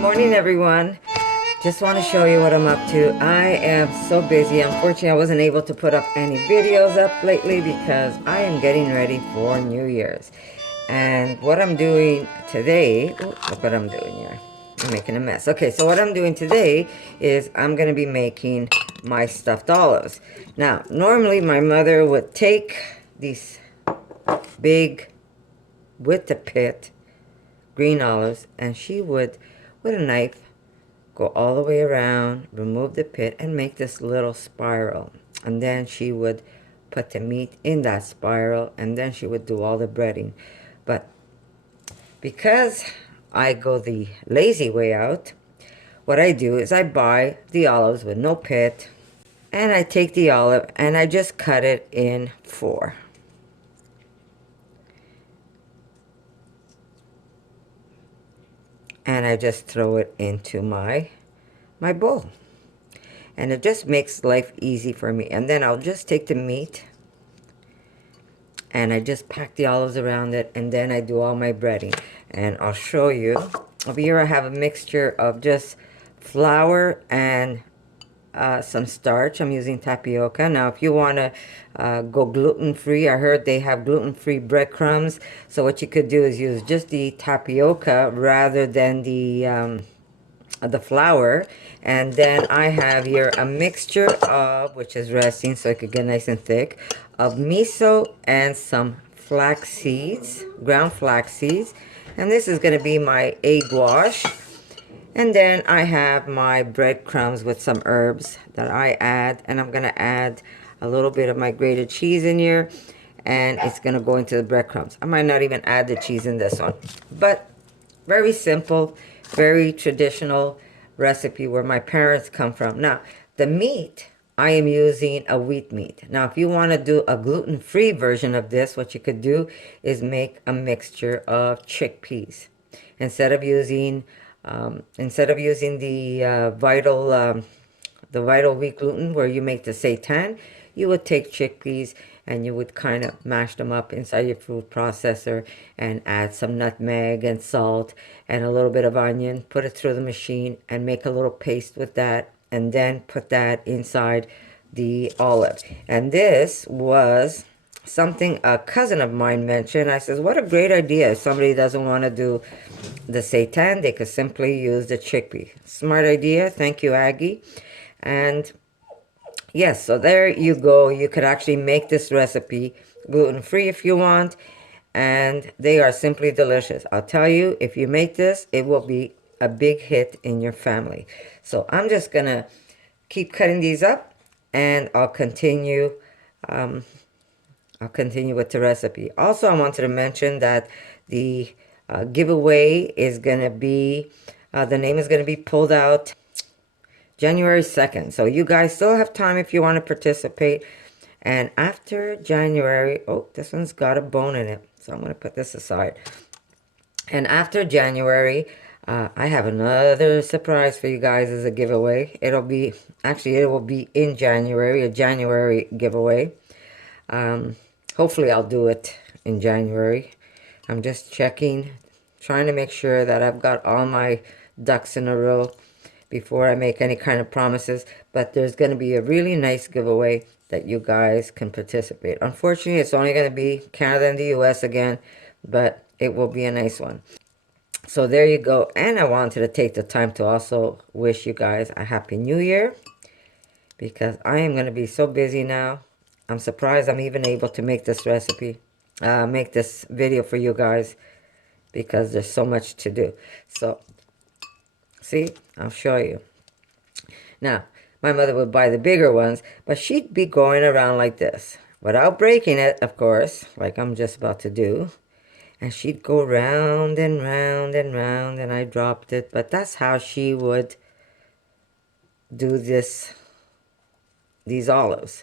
morning, everyone. Just want to show you what I'm up to. I am so busy. Unfortunately, I wasn't able to put up any videos up lately because I am getting ready for New Year's. And what I'm doing today, oh, look what I'm doing here. I'm making a mess. Okay, so what I'm doing today is I'm going to be making my stuffed olives. Now, normally my mother would take these big, with the pit, green olives, and she would, with a knife, go all the way around, remove the pit, and make this little spiral. And then she would put the meat in that spiral, and then she would do all the breading. But because I go the lazy way out, what I do is I buy the olives with no pit, and I take the olive and I just cut it in 4. And I just throw it into my bowl. And it just makes life easy for me. And then I'll just take the meat and I just pack the olives around it, and then I do all my breading. And I'll show you. Over here I have a mixture of just flour and some starch. I'm using tapioca. Now if you want to go gluten-free, I heard they have gluten-free breadcrumbs. So what you could do is use just the tapioca rather than the flour. And then I have here a mixture of, which is resting so it could get nice and thick, of miso and some flax seeds, ground flax seeds. And this is going to be my egg wash. And then I have my breadcrumbs with some herbs that I add. And I'm going to add a little bit of my grated cheese in here. And it's going to go into the breadcrumbs. I might not even add the cheese in this one. But very simple, very traditional recipe where my parents come from. Now, the meat, I am using a wheat meat. Now, if you want to do a gluten-free version of this, what you could do is make a mixture of chickpeas. Instead of using the vital wheat gluten where you make the seitan, you would take chickpeas and you would kind of mash them up inside your food processor and add some nutmeg and salt and a little bit of onion, put it through the machine and make a little paste with that, and then put that inside the olives. And this was something a cousin of mine mentioned. I says, what a great idea. If somebody doesn't want to do the seitan, they could simply use the chickpea. Smart idea. Thank you, Aggie. And yes, so there you go. You could actually make this recipe gluten-free if you want, and they are simply delicious. I'll tell you, if you make this, it will be a big hit in your family. So I'm just going to keep cutting these up, and I'll continue with the recipe. Also, I wanted to mention that the giveaway is going to be, the name is going to be pulled out January 2nd. So you guys still have time if you want to participate. And after January, oh, this one's got a bone in it. So I'm going to put this aside. And after January, I have another surprise for you guys as a giveaway. It will be in January, a January giveaway. Hopefully I'll do it in January. I'm just checking, trying to make sure that I've got all my ducks in a row before I make any kind of promises. But there's going to be a really nice giveaway that you guys can participate. Unfortunately, it's only going to be Canada and the US again, but it will be a nice one. So there you go. And I wanted to take the time to also wish you guys a Happy New Year, because I am going to be so busy now. I'm surprised I'm even able to make this recipe, make this video for you guys, because there's so much to do. So, see, I'll show you. Now, my mother would buy the bigger ones, but she'd be going around like this, without breaking it, of course, like I'm just about to do. And she'd go round and round and round, and I dropped it. But that's how she would do these olives.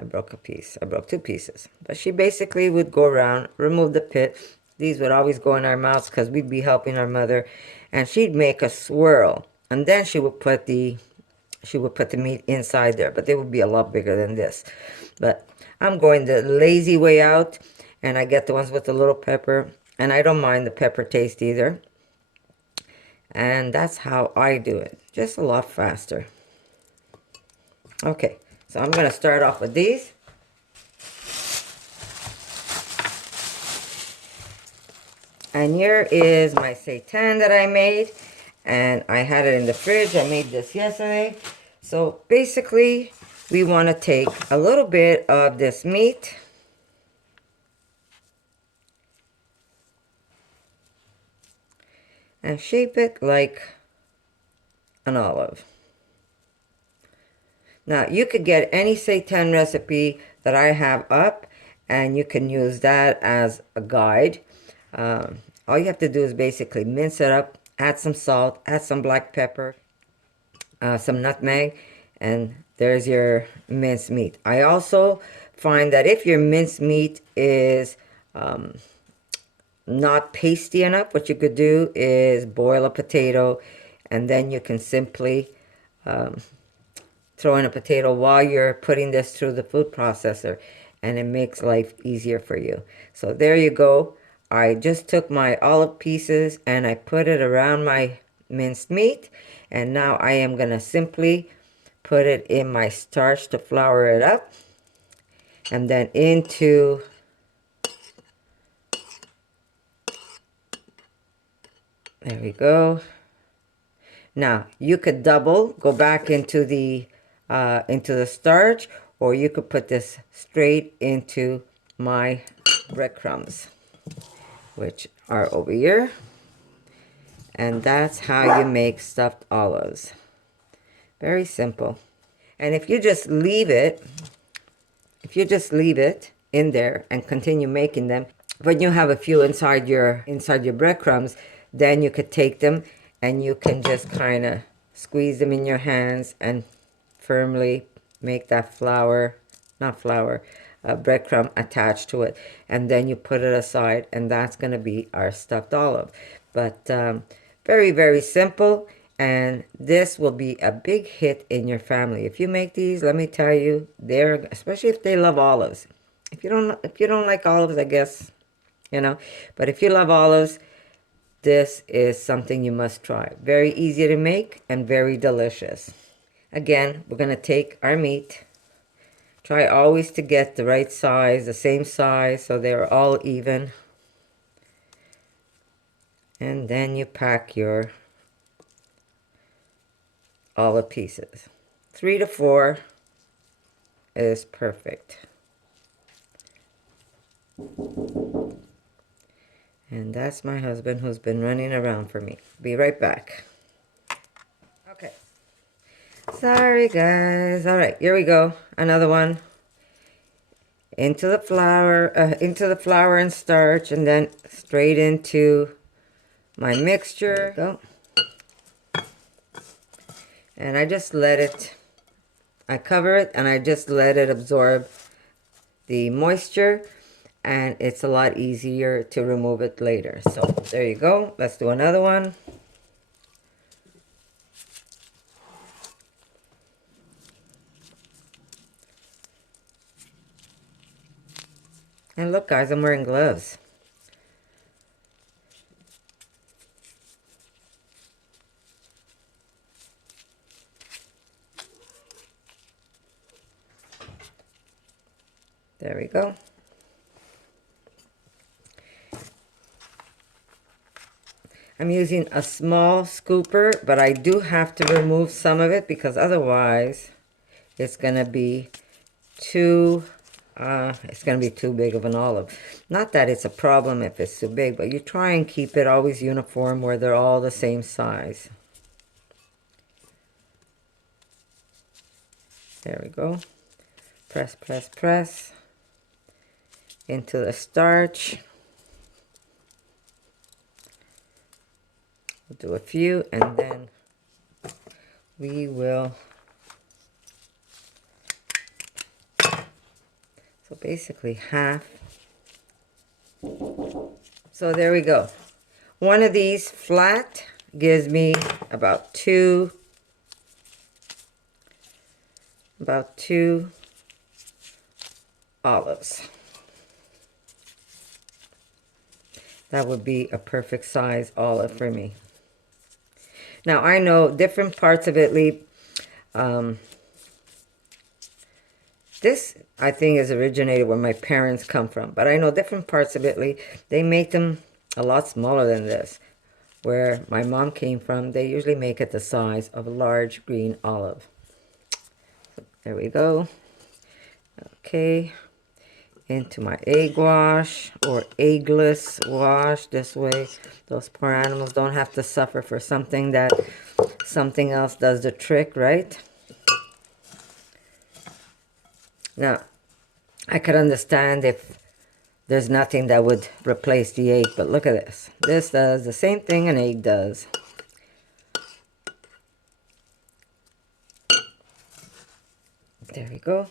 I broke a piece. I broke 2 pieces. But she basically would go around, remove the pit. These would always go in our mouths because we'd be helping our mother. And she'd make a swirl. And then she would put the meat inside there. But they would be a lot bigger than this. But I'm going the lazy way out. And I get the ones with the little pepper. And I don't mind the pepper taste either. And that's how I do it, just a lot faster. Okay, so I'm gonna start off with these. And here is my seitan that I made, and I had it in the fridge. I made this yesterday. So basically, we want to take a little bit of this meat and shape it like an olive. Now, you could get any seitan recipe that I have up, and you can use that as a guide. All you have to do is basically mince it up, add some salt, add some black pepper, some nutmeg, and there's your minced meat. I also find that if your minced meat is not pasty enough, what you could do is boil a potato, and then you can simply throw in a potato while you're putting this through the food processor, and it makes life easier for you. So there you go. I just took my olive pieces and I put it around my minced meat, and now I am going to simply put it in my starch to flour it up, and then into there we go. Now you could double, go back into the starch, or you could put this straight into my breadcrumbs, which are over here. And that's how you make stuffed olives. Very simple. And if you just leave it, in there and continue making them, when you have a few inside your breadcrumbs, then you could take them and you can just kind of squeeze them in your hands and firmly make that breadcrumb attached to it, and then you put it aside, and that's going to be our stuffed olive. But very, very simple, and this will be a big hit in your family. If you make these, let me tell you, especially if they love olives. If you don't like olives, I guess, but if you love olives, this is something you must try. Very easy to make and very delicious. Again, we're going to take our meat. Try always to get the right size, the same size, so they're all even. And then you pack your olive pieces. 3 to 4 is perfect. And that's my husband who's been running around for me. Be right back. Okay. Sorry, guys. All right, here we go. Another one. Into the flour and starch, and then straight into my mixture. Go. And I just I cover it and I just let it absorb the moisture, and it's a lot easier to remove it later. So there you go. Let's do another one. And look, guys, I'm wearing gloves. There we go. I'm using a small scooper, but I do have to remove some of it because otherwise it's going to be too big of an olive. Not that it's a problem if it's too big, but you try and keep it always uniform where they're all the same size. There we go. Press, press, press into the starch. We'll do a few, and then we will. So basically half. So there we go. One of these flat gives me about two olives. That would be a perfect size olive for me. Now, I know different parts of Italy. This, I think, is originated where my parents come from. But I know different parts of Italy, they make them a lot smaller than this. Where my mom came from, they usually make it the size of a large green olive. So there we go. Okay. Into my egg wash or eggless wash. This way, those poor animals don't have to suffer for something that something else does the trick, right? Now, I could understand if there's nothing that would replace the egg, but look at this. This does the same thing an egg does. There we go.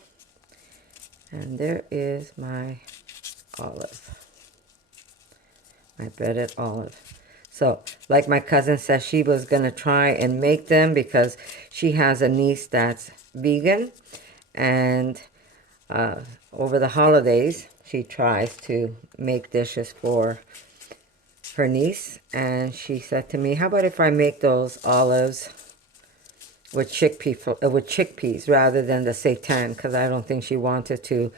And there is my olive. My breaded olive. So, like my cousin says, she was going to try and make them because she has a niece that's vegan. And over the holidays, she tries to make dishes for her niece. And she said to me, how about if I make those olives with chickpeas rather than the seitan? Because I don't think she wanted to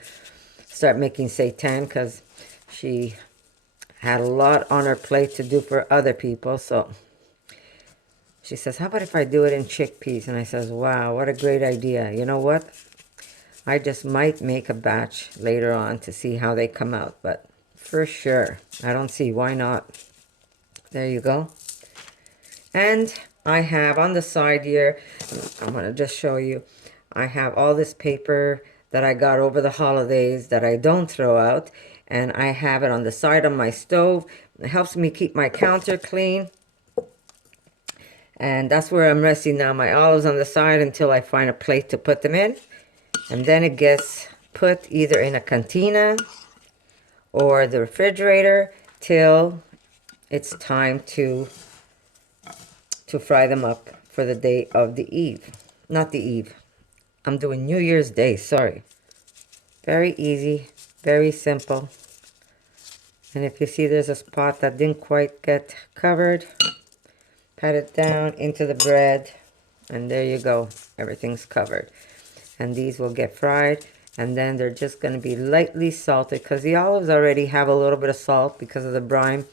start making seitan because she had a lot on her plate to do for other people. So she says, how about if I do it in chickpeas? And I says, wow, what a great idea. You know what? I just might make a batch later on to see how they come out. But for sure, I don't see why not. There you go. And I have on the side here, I'm going to just show you, I have all this paper that I got over the holidays that I don't throw out. And I have it on the side of my stove. It helps me keep my counter clean. And that's where I'm resting now, my olives on the side until I find a plate to put them in. And then it gets put either in a cantina or the refrigerator till it's time to fry them up for the day of the eve. Not the eve. I'm doing New Year's Day, sorry. Very easy, very simple. And if you see there's a spot that didn't quite get covered, pat it down into the bread, and there you go. Everything's covered. And these will get fried, and then they're just going to be lightly salted because the olives already have a little bit of salt because of the brine.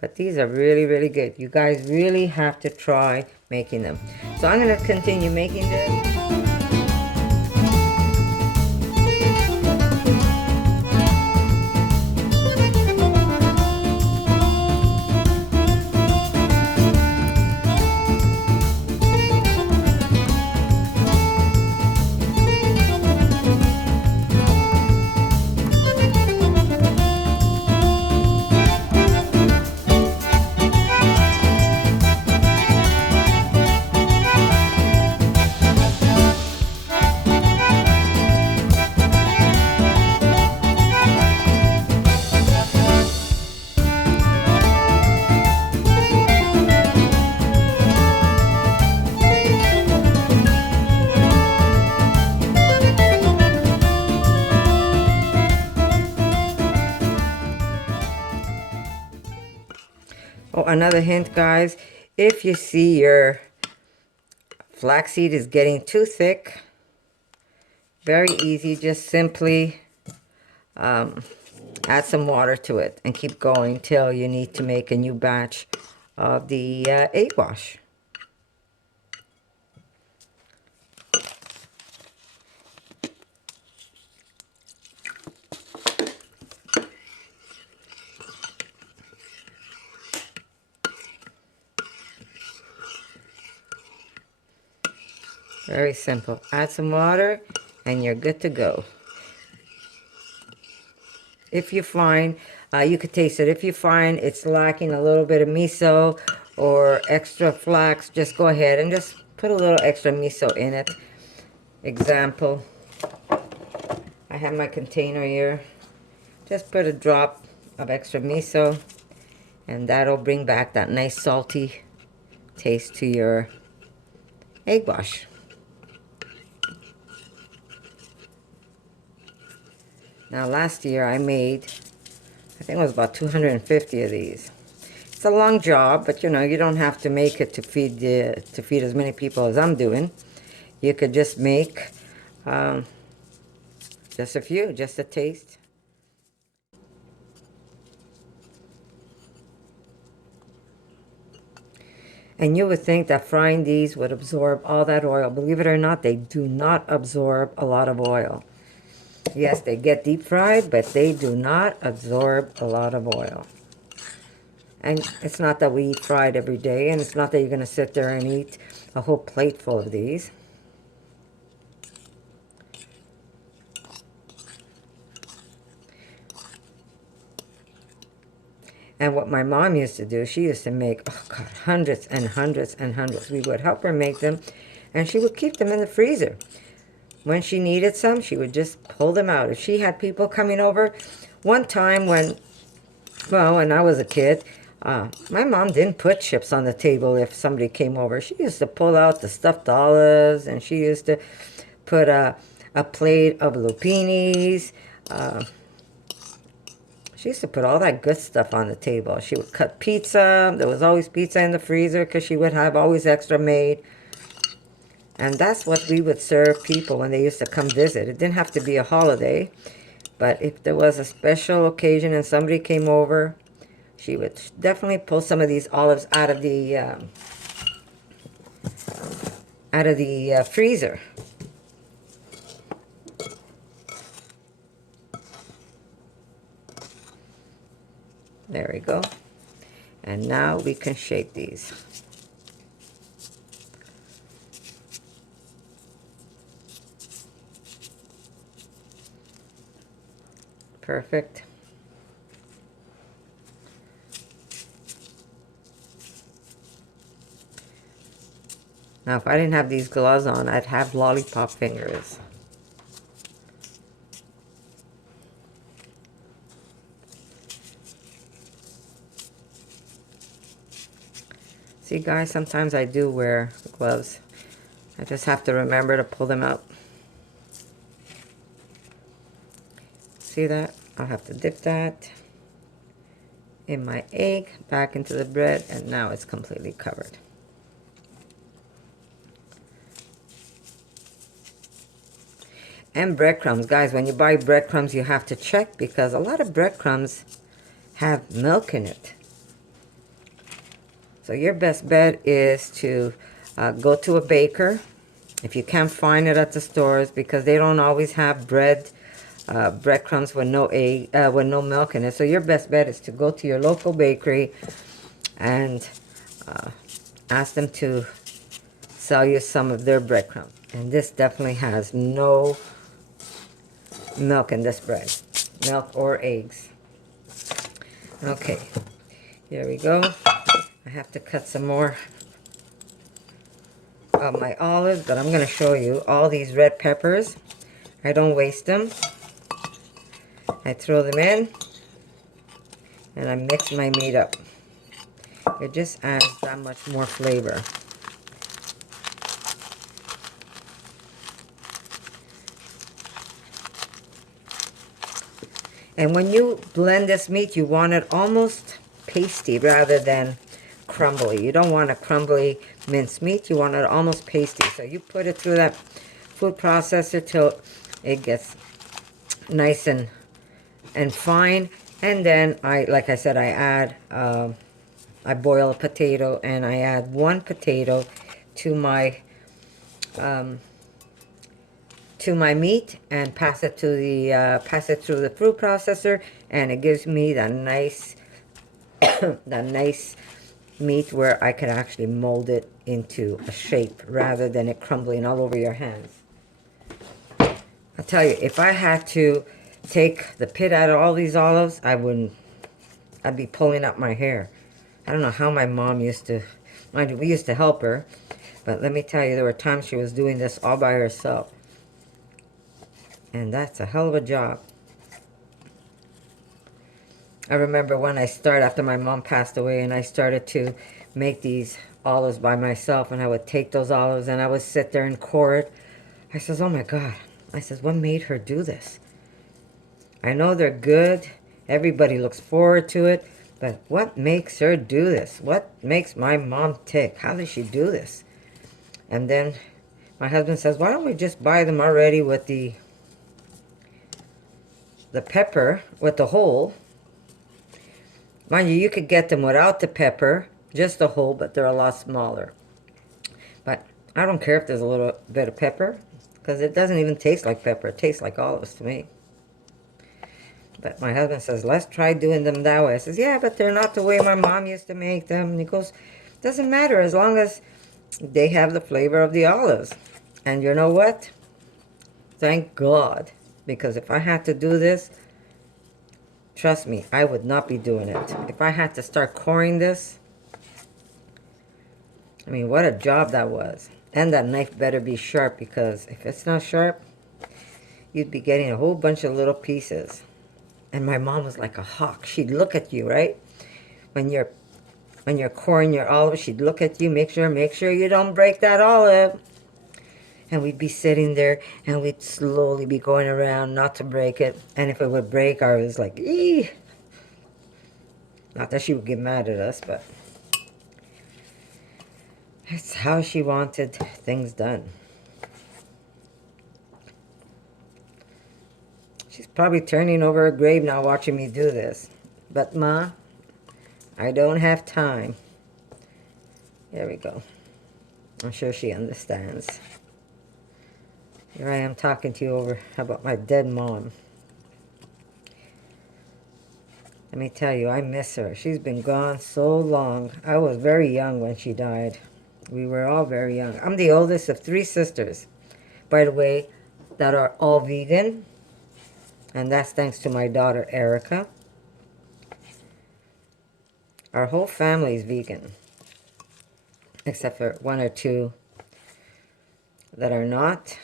But these are really, really good. You guys really have to try making them. So I'm going to continue making this. Oh, another hint, guys. If you see your flaxseed is getting too thick, very easy. Just simply add some water to it and keep going till you need to make a new batch of the egg wash. Very simple. Add some water and you're good to go. If you find, you could taste it. If you find it's lacking a little bit of miso or extra flax, just go ahead and just put a little extra miso in it. Example, I have my container here. Just put a drop of extra miso and that'll bring back that nice salty taste to your egg wash. Now last year I made, I think it was about 250 of these. It's a long job, but you know, you don't have to make it to feed as many people as I'm doing. You could just make just a few, just a taste. And you would think that frying these would absorb all that oil. Believe it or not, they do not absorb a lot of oil. Yes, they get deep fried, but they do not absorb a lot of oil. And it's not that we eat fried every day, and it's not that you're going to sit there and eat a whole plate full of these. And what my mom used to do, she used to make, oh God, hundreds and hundreds and hundreds. We would help her make them, and she would keep them in the freezer. When she needed some, she would just pull them out. If she had people coming over, one time when, well, when I was a kid, my mom didn't put chips on the table if somebody came over. She used to pull out the stuffed olives, and she used to put a plate of lupinis. She used to put all that good stuff on the table. She would cut pizza. There was always pizza in the freezer because she would have always extra made. And that's what we would serve people when they used to come visit. It didn't have to be a holiday. But if there was a special occasion and somebody came over, she would definitely pull some of these olives out of the freezer. There we go. And now we can shape these. Perfect. Now, if I didn't have these gloves on, I'd have lollipop fingers. See, guys, sometimes I do wear gloves. I just have to remember to pull them out. See that? I'll have to dip that in my egg, back into the bread, and now it's completely covered. And breadcrumbs. Guys, when you buy breadcrumbs, you have to check because a lot of breadcrumbs have milk in it. So your best bet is to go to a baker if you can't find it at the stores because they don't always have breadcrumbs with no milk in it. So your best bet is to go to your local bakery and ask them to sell you some of their breadcrumbs. And this definitely has no milk in this bread, milk or eggs. Okay, here we go. I have to cut some more of my olives, but I'm going to show you all these red peppers. I don't waste them. I throw them in, and I mix my meat up. It just adds that much more flavor. And when you blend this meat, you want it almost pasty rather than crumbly. You don't want a crumbly minced meat. You want it almost pasty. So you put it through that food processor till it gets nice and fine. And then like I said, I boil a potato and I add one potato to my meat and pass it through the food processor, and it gives me that nice that nice meat where I can actually mold it into a shape rather than it crumbling all over your hands. I tell you, if I had to take the pit out of all these olives, I'd be pulling up my hair. I don't know how my mom used to, mind you, we used to help her, but let me tell you, there were times she was doing this all by herself. And that's a hell of a job. I remember when I started, after my mom passed away, and I started to make these olives by myself, and I would take those olives and I would sit there and core it. I says, oh my God. I says, what made her do this? I know they're good. Everybody looks forward to it. But what makes her do this? What makes my mom tick? How does she do this? And then my husband says, why don't we just buy them already with the pepper, with the whole. Mind you, you could get them without the pepper, just the whole, but they're a lot smaller. But I don't care if there's a little bit of pepper, because it doesn't even taste like pepper. It tastes like olives to me. But my husband says, let's try doing them that way. I says, yeah, but they're not the way my mom used to make them. And he goes, doesn't matter as long as they have the flavor of the olives. And you know what? Thank God. Because if I had to do this, trust me, I would not be doing it. If I had to start coring this, I mean, what a job that was. And that knife better be sharp, because if it's not sharp, you'd be getting a whole bunch of little pieces. And my mom was like a hawk. She'd look at you, right? When you're coring your olive, she'd look at you, make sure you don't break that olive. And we'd be sitting there, and we'd slowly be going around not to break it. And if it would break, I was like, ee! Not that she would get mad at us, but that's how she wanted things done. She's probably turning over her grave now watching me do this. But Ma, I don't have time. There we go. I'm sure she understands. Here I am talking to you over about my dead mom. Let me tell you, I miss her. She's been gone so long. I was very young when she died. We were all very young. I'm the oldest of 3 sisters, by the way, that are all vegan. And that's thanks to my daughter, Erica. Our whole family is vegan, except for 1 or 2 that are not.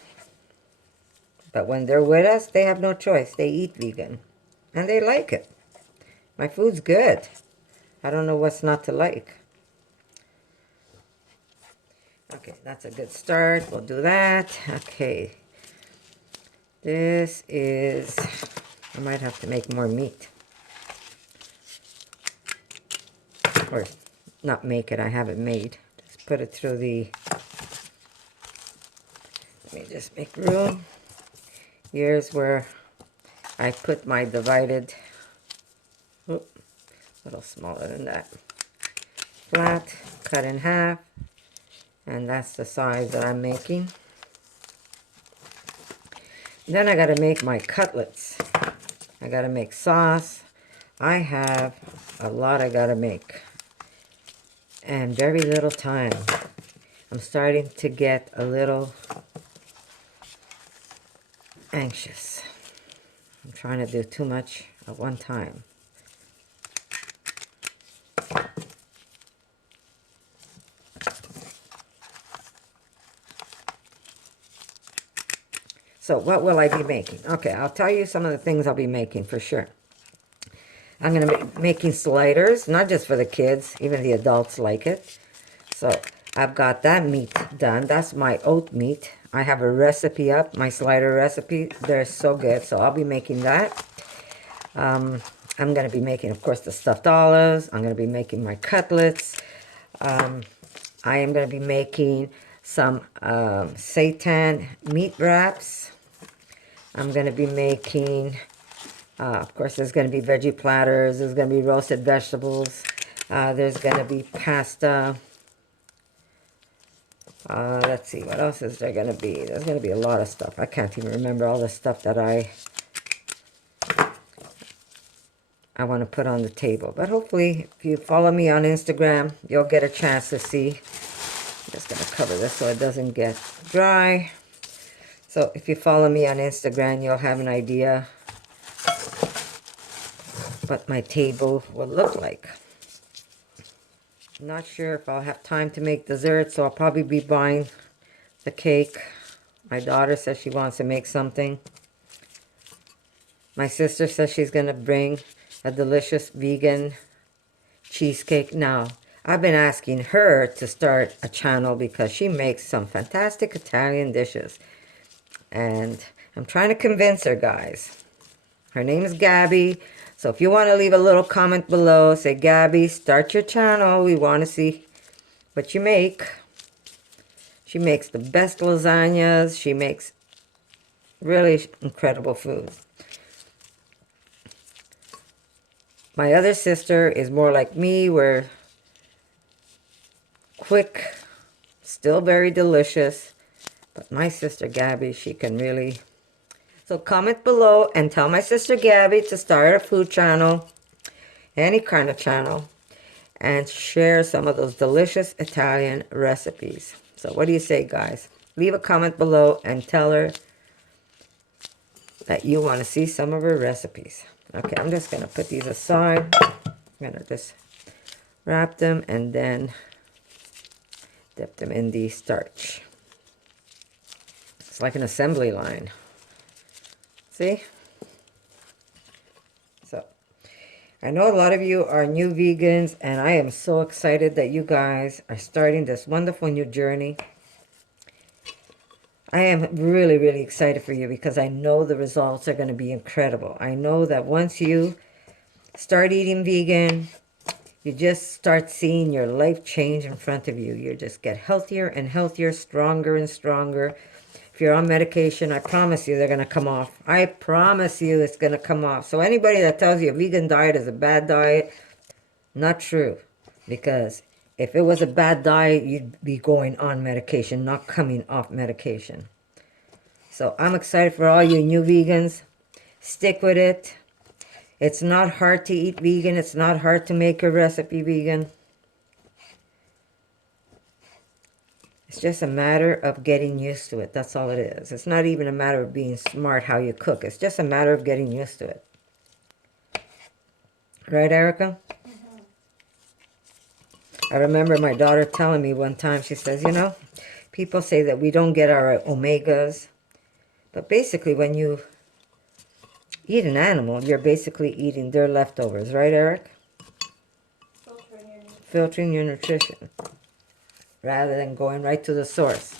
But when they're with us, they have no choice. They eat vegan, and they like it. My food's good. I don't know what's not to like. Okay, that's a good start. We'll do that. Okay. This is, I might have to make more meat. Or not make it, I have it made. Just put it through the, let me just make room. Here's where I put my divided, a little smaller than that. Flat, cut in half, and that's the size that I'm making. Then I gotta make my cutlets. I gotta make sauce. I have a lot I gotta make. And very little time. I'm starting to get a little anxious. I'm trying to do too much at one time. So what will I be making? Okay, I'll tell you some of the things I'll be making for sure. I'm going to be making sliders, not just for the kids, even the adults like it. So I've got that meat done. That's my oat meat. I have a recipe up, my slider recipe. They're so good, so I'll be making that. I'm going to be making, of course, the stuffed olives. I'm going to be making my cutlets. I am going to be making some seitan meat wraps. I'm going to be making, of course, there's going to be veggie platters. There's going to be roasted vegetables. There's going to be pasta. Let's see, what else is there going to be? There's going to be a lot of stuff. I can't even remember all the stuff that I want to put on the table. But hopefully, if you follow me on Instagram, you'll get a chance to see. I'm just going to cover this so it doesn't get dry. So if you follow me on Instagram, you'll have an idea what my table will look like. I'm not sure if I'll have time to make dessert, so I'll probably be buying the cake. My daughter says she wants to make something. My sister says she's going to bring a delicious vegan cheesecake. Now, I've been asking her to start a channel because she makes some fantastic Italian dishes. And I'm trying to convince her, guys. Her name is Gabby. So if you want to leave a little comment below, say, Gabby, start your channel. We want to see what you make. She makes the best lasagnas. She makes really incredible food. My other sister is more like me. We're quick, still very delicious. But my sister Gabby, she can really... So comment below and tell my sister Gabby to start a food channel, any kind of channel, and share some of those delicious Italian recipes. So what do you say, guys? Leave a comment below and tell her that you want to see some of her recipes. Okay, I'm just going to put these aside. I'm going to just wrap them and then dip them in the starch. It's like an assembly line. See? So, I know a lot of you are new vegans, and I am so excited that you guys are starting this wonderful new journey. I am really, really excited for you because I know the results are going to be incredible. I know that once you start eating vegan, you just start seeing your life change in front of you. You just get healthier and healthier, stronger and stronger. If you're on medication, I promise you they're going to come off. I promise you it's going to come off. So anybody that tells you a vegan diet is a bad diet, not true. Because if it was a bad diet, you'd be going on medication, not coming off medication. So I'm excited for all you new vegans. Stick with it. It's not hard to eat vegan. It's not hard to make a recipe vegan. It's just a matter of getting used to it. That's all it is. It's not even a matter of being smart how you cook. It's just a matter of getting used to it. Right, Erica? Mm-hmm. I remember my daughter telling me one time, she says, you know, people say that we don't get our omegas. But basically, when you eat an animal, you're basically eating their leftovers. Right, Eric? Filtering your nutrition. Rather than going right to the source.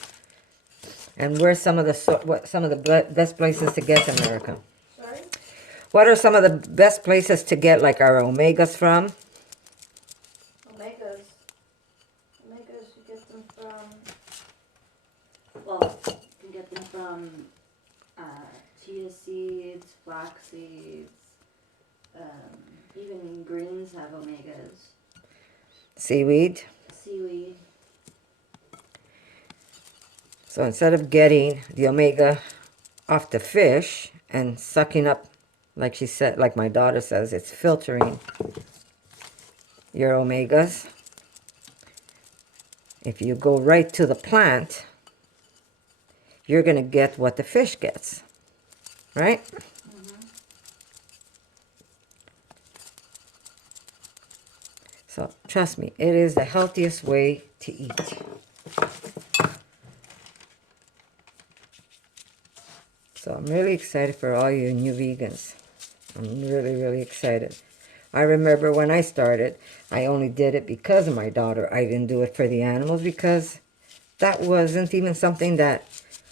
And where's some of the best places to get them, America? Sorry? What are some of the best places to get like our omegas from? Omegas you get them from, well, you can get them from chia seeds, flax seeds, even greens have omegas. Seaweed. Seaweed. So instead of getting the omega off the fish and sucking up, like she said, like my daughter says, it's filtering your omegas. If you go right to the plant, you're going to get what the fish gets, right? Mm-hmm. So trust me, it is the healthiest way to eat. So I'm really excited for all you new vegans. I'm really, really excited. I remember when I started, I only did it because of my daughter. I didn't do it for the animals because that wasn't even something that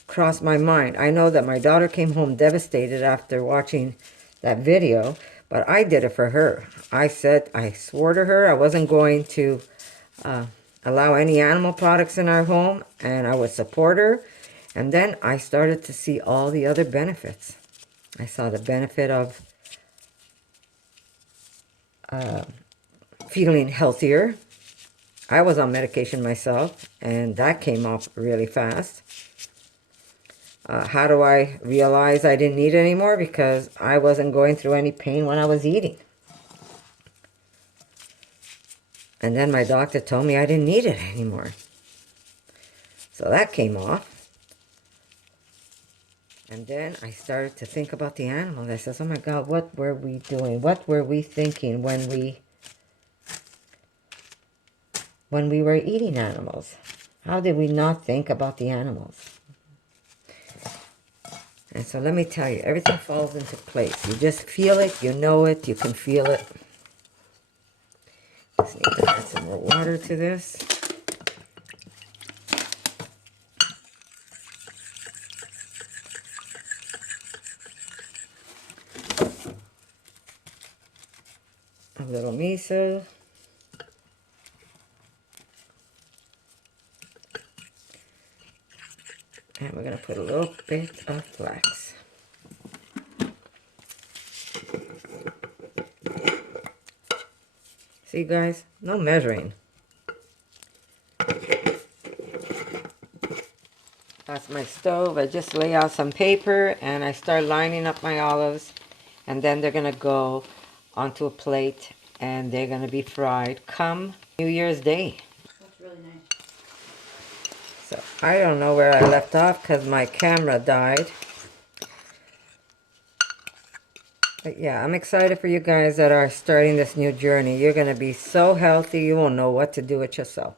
crossed my mind. I know that my daughter came home devastated after watching that video, but I did it for her. I swore to her I wasn't going to allow any animal products in our home, and I would support her. And then I started to see all the other benefits. I saw the benefit of feeling healthier. I was on medication myself, and that came off really fast. How do I realize I didn't need it anymore? Because I wasn't going through any pain when I was eating. And then my doctor told me I didn't need it anymore. So that came off. And then I started to think about the animals. I says, oh my God, what were we doing? What were we thinking when we were eating animals? How did we not think about the animals? And so let me tell you, everything falls into place. You just feel it, you know it, you can feel it. Just need to add some more water to this. little miso. And we're going to put a little bit of flax. See, guys? No measuring. That's my stove. I just lay out some paper and I start lining up my olives. And then they're going to go onto a plate and they're going to be fried come New Year's Day. That's really nice. So I don't know where I left off because my camera died. But yeah, I'm excited for you guys that are starting this new journey. You're going to be so healthy, you won't know what to do with yourself.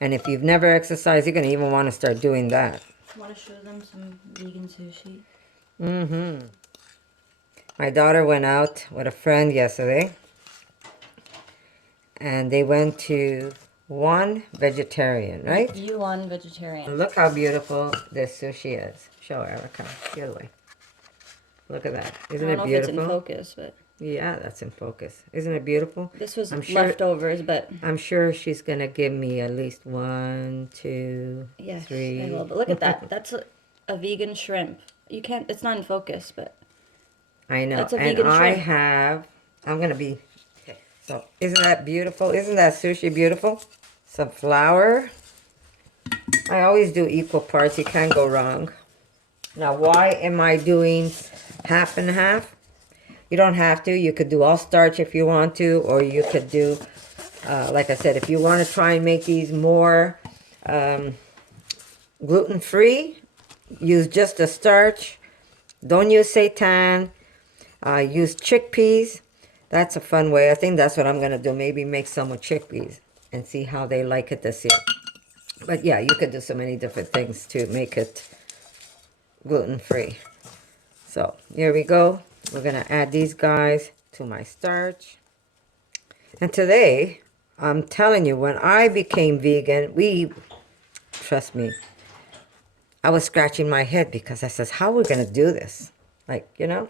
And if you've never exercised, you're going to even want to start doing that. Want to show them some vegan sushi? Mm-hmm. My daughter went out with a friend yesterday. And they went to one vegetarian, right? You one vegetarian. Look how beautiful this sushi is. Show Erica. The other way. Look at that. Isn't it beautiful? I don't know if it's in focus, but... Yeah, that's in focus. Isn't it beautiful? This was leftovers, but... I'm sure she's going to give me at least 1, 2, yes, 3. I will. But look at that. That's a vegan shrimp. You can't... It's not in focus, but... I know. That's a and vegan I shrimp. have... I'm going to be... Okay. So, isn't that beautiful? Isn't that sushi beautiful? Some flour. I always do equal parts. You can't go wrong. Now, why am I doing half and half? You don't have to. You could do all starch if you want to, or you could do, like I said, if you want to try and make these more gluten-free, use just the starch. Don't use seitan. Use chickpeas. That's a fun way. I think that's what I'm going to do. Maybe make some with chickpeas and see how they like it this year. But yeah, you could do so many different things to make it gluten-free. So here we go. We're going to add these guys to my starch. And today, I'm telling you, when I became vegan, trust me, I was scratching my head because I says, how are we going to do this? Like, you know,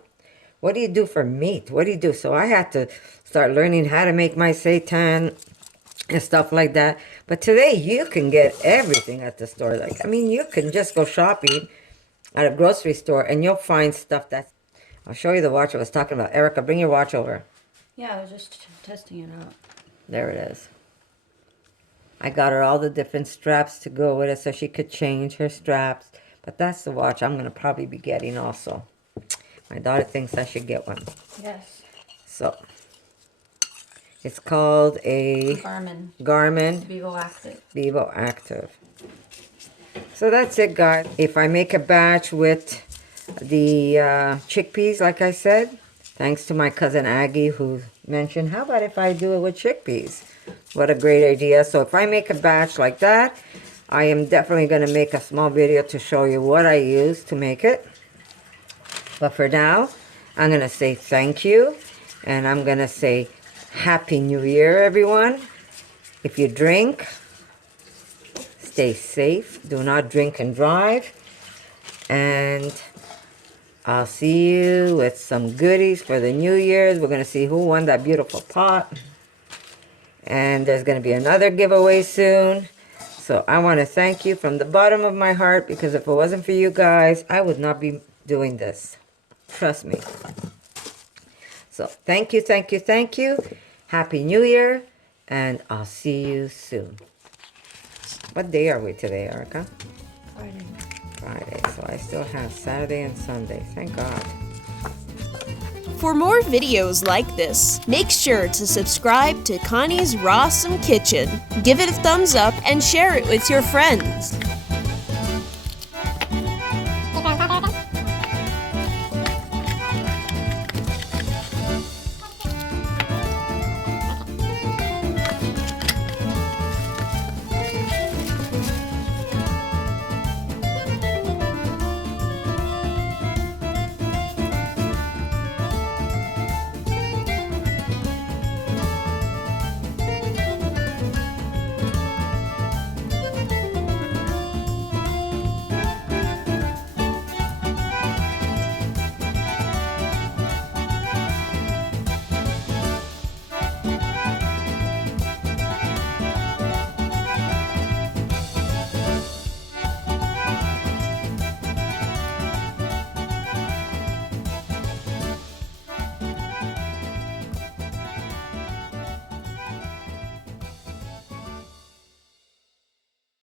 what do you do for meat? What do you do? So I had to start learning how to make my seitan and stuff like that. But today, you can get everything at the store. Like, I mean, you can just go shopping at a grocery store and you'll find stuff that's... I'll show you the watch I was talking about. Erica, bring your watch over. Yeah, I was just testing it out. There it is. I got her all the different straps to go with it so she could change her straps. But that's the watch I'm going to probably be getting also. My daughter thinks I should get one. Yes. So, it's called a... Garmin. Vivo Active. Vivo Active. So that's it, guys. If I make a batch with the chickpeas, like I said, thanks to my cousin Aggie who mentioned, how about if I do it with chickpeas? What a great idea. So if I make a batch like that, I am definitely going to make a small video to show you what I use to make it. But for now, I'm going to say thank you. And I'm going to say Happy New Year, everyone. If you drink, stay safe. Do not drink and drive. And I'll see you with some goodies for the New Year's. We're going to see who won that beautiful pot. And there's going to be another giveaway soon. So I want to thank you from the bottom of my heart, because if it wasn't for you guys, I would not be doing this. Trust me. So thank you, thank you, thank you. Happy New Year. And I'll see you soon. What day are we today, Erica? Friday. Friday. So I still have Saturday and Sunday. Thank God. For more videos like this, make sure to subscribe to Connie's RAWsome Kitchen. Give it a thumbs up and share it with your friends.